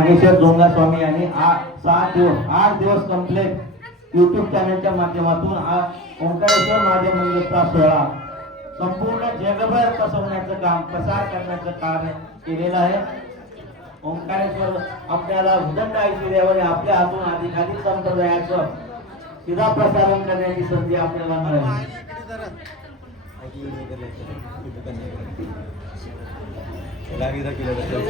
नागेश्वर डोंगा स्वामी यांनी 8 दिवस कंप्लीट YouTube चॅनलच्या माध्यमातून ओंकारेश्वर महादेव मंदिरचा सोहळा संपूर्ण जगभर पसरवण्याचं काम प्रसार करण्याचं कार्य केलेलं आहे। ओंकारेश्वर आपल्याला उदंड आयुष्य द्यावे, आपल्या हातून अधिकाधिक संप्रदायाचं सीधा प्रसारण करण्याची संधी आपल्याला मिळाली। चांगलं केल्याबद्दल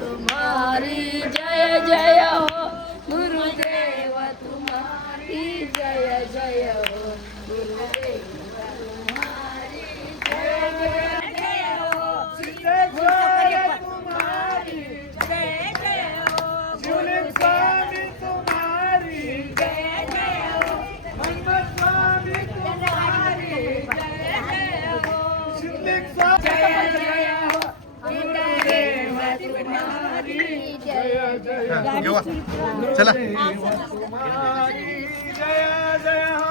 तुम्हारी जय जय हो गुरुदेव, तुम्हारी जय जय हो गुरुदेव, तुम्हारी जय जय हो तुम्हारी जय जय हो स्वामी तुम्हारी जय जय हो स्वामी तुम्हारी जय जय हो शिंदे जय जय हो गुरुदेव, तुम्हारी जय चला जय जय हो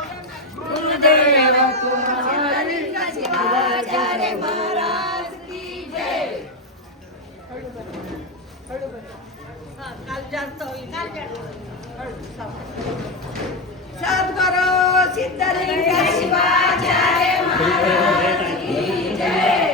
गुरुदेव, तुम्हारी शिवाचार्य महाराज की जय। सद्गुरु सिद्धलिंग शिवाचार्य महाराज की जय।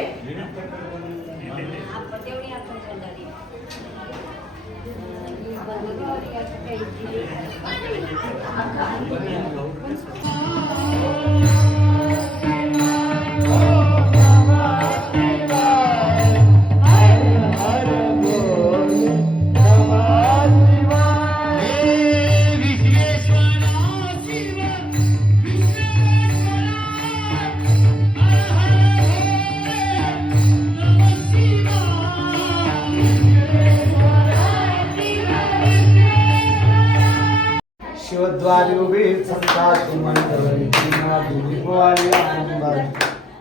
शिवद्वारी उभी संताची मंडळी पुन्हा दिली पोवारी आनंदाची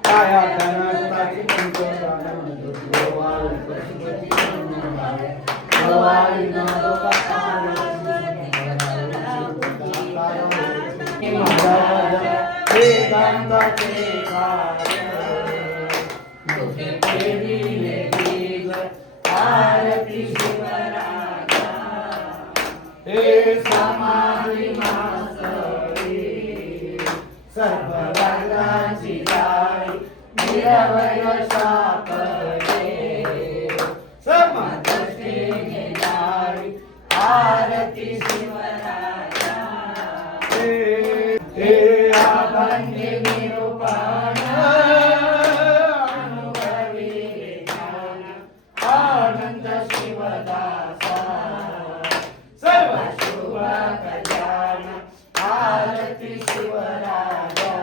काया धनाची आरती हे समाधी मासळी सर्व वर्गाची जाळी निरवय सापडे समदृष्टीने जाळी आरती शिवराजा हे अभंगे निरूपण अनुभवी ज्ञान आनंद शिवदासा सर्व शुभ कल्याण आरती शिवराजा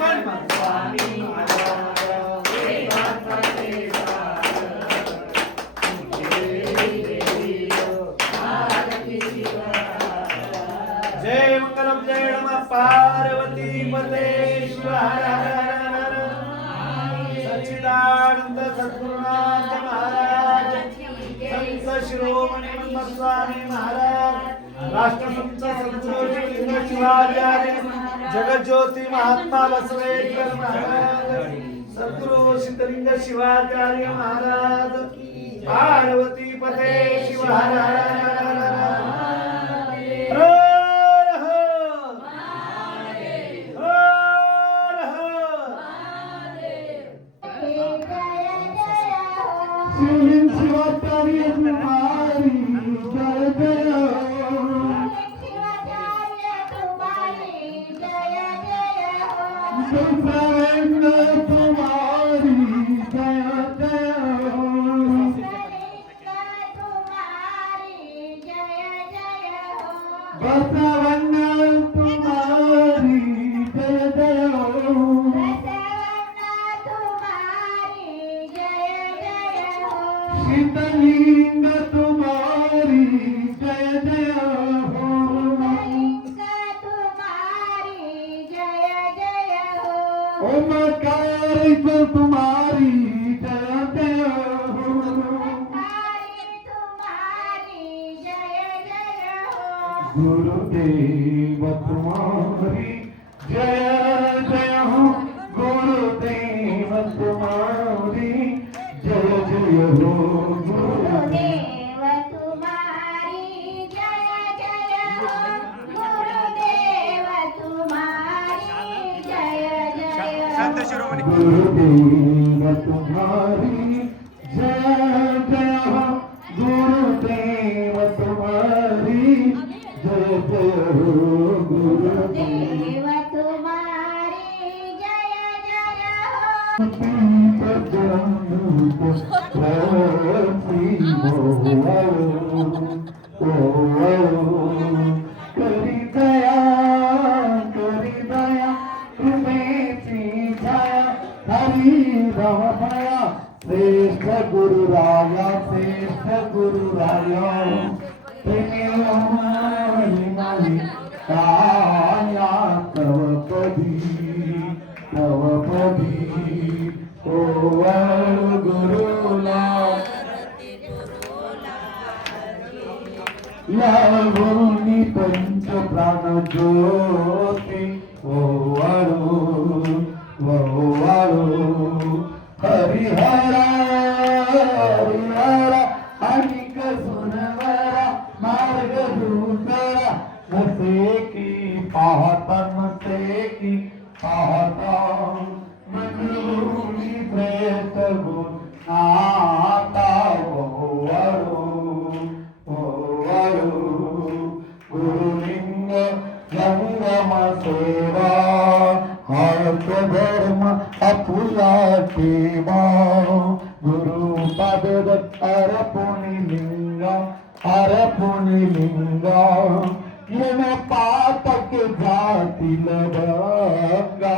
मनमन स्वामी महाराज आरती शिवराजा। जय मंगलम जय नमः पार्वती पते शिव हर हर हर सच्चिदानंद सद्गुरुनाथ महाराज संत शिरोमणी स्वामी महाराज राष्ट्रसंत सद्गुरु श्री शिवाचार्य जगज्योती महात्मा बसवेश्वर महाराज सद्गुरु सिद्धलिंग शिवाचार्य महाराज पार्वती पते शिव हर हर हर हर शिवाचार्य तुम्हारी जय जय तुम्हारी जय जय बसवण्ण तुम्हारी जय जय शीतलिंग तुम्हारी जय जय हो ओमकार तुम्हारी जय जय हो गुरुदेव तुम्हारी जय जय हो गुरुदेव तुम्हारी जय जय हो गुरुदेव गुरुदेव तुम्हारी जय जय हो गुरुदेव तुम्हारी जय जय शांत शिरोमणी गुरुदेव तुम्हारी जय जय हो गुरुदेव तुम्हारी जय जय हो गुरुदेव देव तुम्हारी जय जय हो करी दया कृपेची छाया हरी रमया श्रेष्ठ गुरुराया नाही काया तव पदी ओवाळ गुरुला लावणी पंच प्राण ज्योती ओवाळू हरिहरा आणि कसुनवरा मार्ग दुसरा नसे की पाहता मनोनी प्रेत गुण आता ओवाळू गुरुलिंग जंगम सेवा हात धर्म आपुला ठेवा गुरु पद अर्पुणी लिंग येन पातक जातील गंगा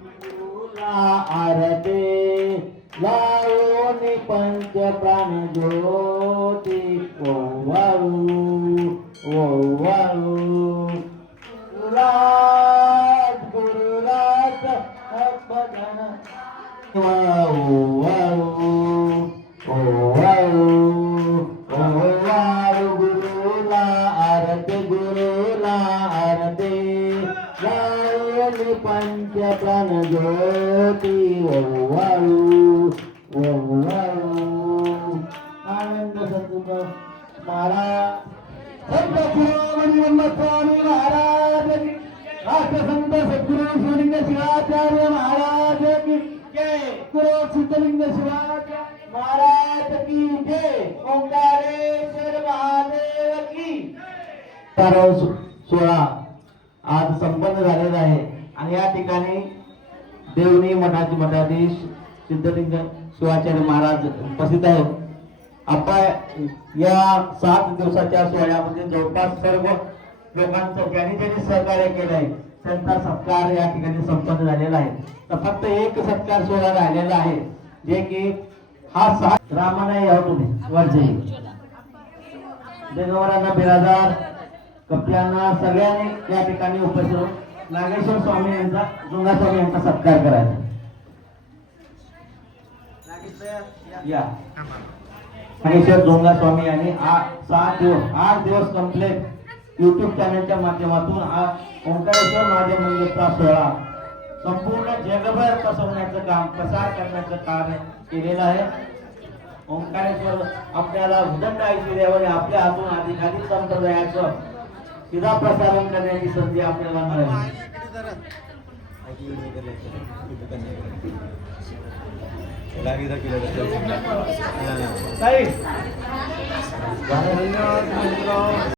गुरुला आरते लावणी पंच प्राण ज्योती ओवाळू गुरुराज भजन गुरुला आरते लावणी पंच प्राण ज्योती ओवाळू आनंद सद्गुरू महाराज संत शिरोमणी स्वामी महाराज की राष्ट्रसंत सद्गुरू शिवलिंग शिवाचार्य महाराज की जय गुरु सिद्धलिंग शिवाचार्य महाराज की जय ओंकारेश्वर महादेव की सोहळा आज संपन्न झालेला आहे आणि या ठिकाणी देवणी मठाचे मठाधीश सिद्धलिंग शिवाचार्य महाराज उपस्थित आहेत. आपण या 7 दिवसाच्या सोहळ्यामध्ये जवळपास सर्व लोकांचं ज्यांनी सहकार्य केलं आहे त्यांचा सत्कार या ठिकाणी संपन्न झालेला आहे. तर फक्त एक सत्कार सोहळा राहिलेला आहे जे की हा 6 रामाने यावतून वरचे देगवरांना बिराजदार कपल्यांना सगळ्यांनी या ठिकाणी उपस्थित नागेश्वर स्वामी यांचा जुंगा स्वामी यांचा सत्कार करायचा. या नागेश्वर जोंगा स्वामी यांनी 8 दिवस कंप्लीट YouTube चॅनलच्या माध्यमातून हा ओंकारेश्वर महादेव मंदिरचा सोहळा संपूर्ण जगभर पसरवण्याचं काम प्रसार करण्याचं कार्य केलेलं आहे. ओंकारेश्वर आपल्याला उदंड आयुष्य द्यावं आणि आपल्या हातून अधिकाधिक संप्रदायाचं सीधा प्रसारण करण्याची संधी आपल्याला मिळाली.